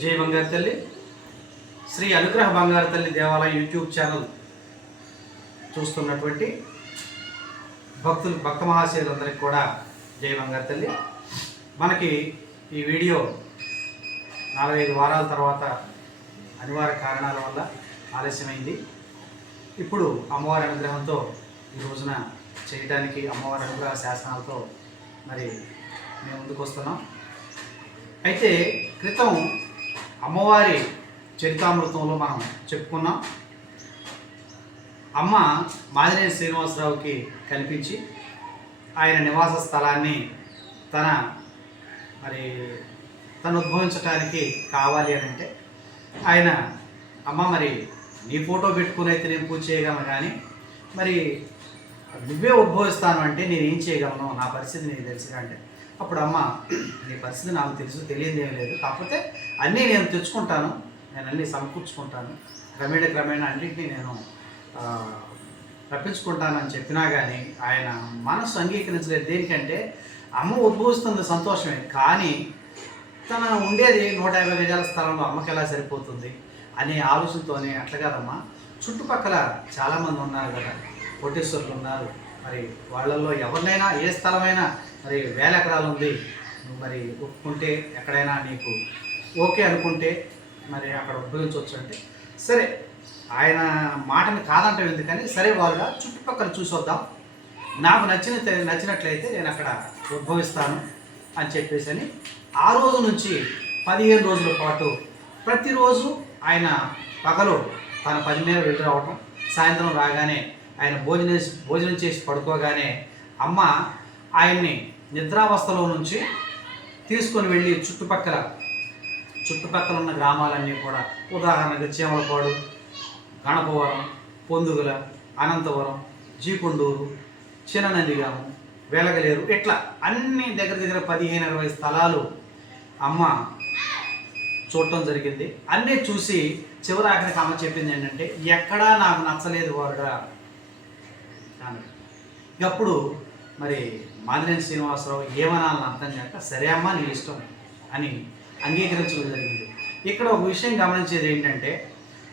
జై బంగారు తల్లి శ్రీ అనుగ్రహ బంగారు తల్లి దేవాలయం యూట్యూబ్ ఛానల్ చూస్తున్నటువంటి భక్తులు భక్త మహాశయులందరికీ కూడా జై బంగారు తల్లి. మనకి ఈ వీడియో నాలుగైదు వారాల తర్వాత అనివార్య కారణాల వల్ల ఆలస్యమైంది. ఇప్పుడు అమ్మవారి అనుగ్రహంతో ఈ రోజున చేయడానికి అమ్మవారి అనుగ్రహ శాసనాలతో మరి మేము ముందుకు వస్తున్నాం అయితే క్రితం అమ్మవారి చరితామృతంలో మనం చెప్పుకున్నాం. అమ్మ మాదినేని శ్రీనివాసరావుకి కల్పించి ఆయన నివాస స్థలాన్ని తన మరి తను ఉద్భవించడానికి కావాలి అని అంటే ఆయన అమ్మ మరి నీ ఫోటో పెట్టుకుని అయితే నేను పూజ చేయగలను కానీ మరి నువ్వే ఉద్భవిస్తాను అంటే నేను ఏం చేయగలను? నా పరిస్థితి నీకు తెలుసు అంటే అప్పుడు అమ్మ నీ పరిస్థితి నాకు తెలుసు తెలియదు ఏం లేదు. కాకపోతే అన్నీ నేను తెచ్చుకుంటాను. నేను అన్నీ సమకూర్చుకుంటాను. క్రమేణ క్రమేణా అన్నింటినీ నేను రప్పించుకుంటానని చెప్పినా కానీ ఆయన మనసు అంగీకరించలేదు. దేనికంటే అమ్మ ఉద్భవిస్తుంది సంతోషమే. కానీ తన ఉండేది నూట యాభై గజాల స్థలంలో అమ్మకి ఎలా సరిపోతుంది అనే ఆలోచనతోనే అట్లా కాదమ్మా చుట్టుపక్కల చాలామంది ఉన్నారు కదా కోటేశ్వరులు ఉన్నారు. మరి వాళ్ళల్లో ఎవరినైనా ఏ స్థలమైనా మరి వేల ఎకరాలు ఉంది. నువ్వు మరి ఒప్పుకుంటే ఎక్కడైనా నీకు ఓకే అనుకుంటే మరి అక్కడ ఉద్భవించవచ్చు అంటే సరే ఆయన మాటని కాదంటాం ఎందుకని? సరే వాళ్ళుగా చుట్టుపక్కల చూసొద్దాం. నాకు నచ్చిన నచ్చినట్లయితే నేను అక్కడ ఉద్భవిస్తాను అని చెప్పేసి అని ఆ రోజు నుంచి పదిహేను రోజుల పాటు ప్రతిరోజు ఆయన పగలు తన పని మీద వెళ్ళి రావటం సాయంత్రం రాగానే ఆయన భోజనం భోజనం చేసి పడుకోగానే అమ్మ ఆయన్ని నిద్రావస్థలో నుంచి తీసుకొని వెళ్ళి చుట్టుపక్కల చుట్టుపక్కల ఉన్న గ్రామాలన్నీ కూడా ఉదాహరణకు చేమలపాడు గణపవరం పొందుగుల అనంతవరం జీకొండూరు చిన్ననందిగాము వెలగలేరు ఇట్లా అన్ని దగ్గర దగ్గర పదిహేను ఇరవై స్థలాలు అమ్మ చూడటం జరిగింది. అన్నీ చూసి చివరి ఆఖరికి అమ్మ చెప్పింది ఏంటంటే ఎక్కడా నాకు నచ్చలేదు వారుడా అని అప్పుడు మరి మాదినేని శ్రీనివాసరావు ఏమనాలని అర్థం కాక సరే అమ్మా నీ ఇష్టం అని అంగీకరించడం జరిగింది. ఇక్కడ ఒక విషయం గమనించేది ఏంటంటే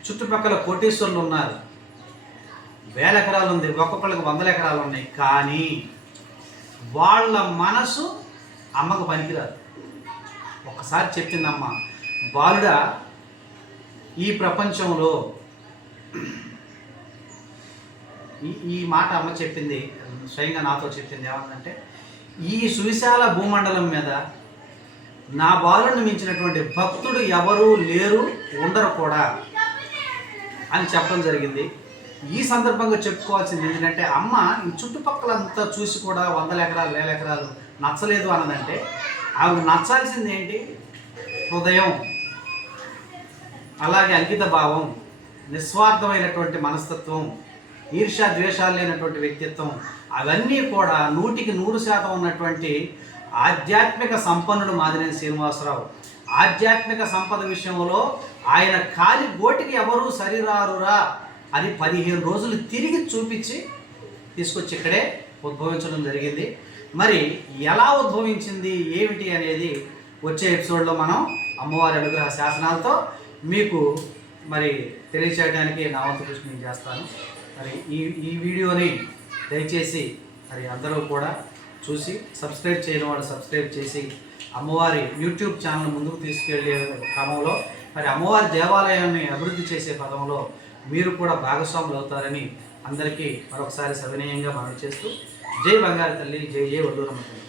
చుట్టుపక్కల కోటీశ్వరులు ఉన్నారు. వేల ఎకరాలు ఉంది ఒక్కొక్కళ్ళకి వందల ఎకరాలు ఉన్నాయి కానీ వాళ్ళ మనసు అమ్మకు పనికిరాదు. ఒకసారి చెప్పిందమ్మ బాలుడా ఈ ప్రపంచంలో ఈ ఈ మాట అమ్మ చెప్పింది స్వయంగా నాతో చెప్పింది ఏమంటే ఈ సువిశాల భూమండలం మీద నా బాలుని మించినటువంటి భక్తుడు ఎవరూ లేరు ఉండరు కూడా అని చెప్పడం జరిగింది. ఈ సందర్భంగా చెప్పుకోవాల్సింది ఏంటంటే అమ్మ ఈ చుట్టుపక్కలంతా చూసి కూడా వందల ఎకరాలు వేల ఎకరాలు నచ్చలేదు అన్నదంటే ఆవిడ నచ్చాల్సింది ఏంటి? హృదయం అలాగే అంకిత భావం నిస్వార్థమైనటువంటి మనస్తత్వం ఈర్ష్య ద్వేషాలు లేనటువంటి వ్యక్తిత్వం అవన్నీ కూడా నూటికి నూరు శాతం ఉన్నటువంటి ఆధ్యాత్మిక సంపన్నుడు మాదినేని శ్రీనివాసరావు. ఆధ్యాత్మిక సంపద విషయంలో ఆయన కాలి గోటికి ఎవరు సరిరారురా అని పదిహేను రోజులు తిరిగి చూపించి తీసుకొచ్చి ఇక్కడే ఉద్భవించడం జరిగింది. మరి ఎలా ఉద్భవించింది ఏమిటి అనేది వచ్చే ఎపిసోడ్లో మనం అమ్మవారి అనుగ్రహ శాసనాలతో మీకు మరి తెలియచేయడానికి నా వంతు కృషి నేను చేస్తాను. మరి ఈ ఈ వీడియోని దయచేసి మరి అందరూ కూడా చూసి సబ్స్క్రైబ్ చేయని వాళ్ళు సబ్స్క్రైబ్ చేసి అమ్మవారి యూట్యూబ్ ఛానల్ ముందుకు తీసుకెళ్ళే క్రమంలో మరి అమ్మవారి దేవాలయాన్ని అభివృద్ధి చేసే పదంలో మీరు కూడా భాగస్వాములు అవుతారని అందరికీ మరొకసారి సవినయంగా మనవి చేస్తూ జై బంగారు తల్లి జై జై వల్లూరమ్మ తల్లి.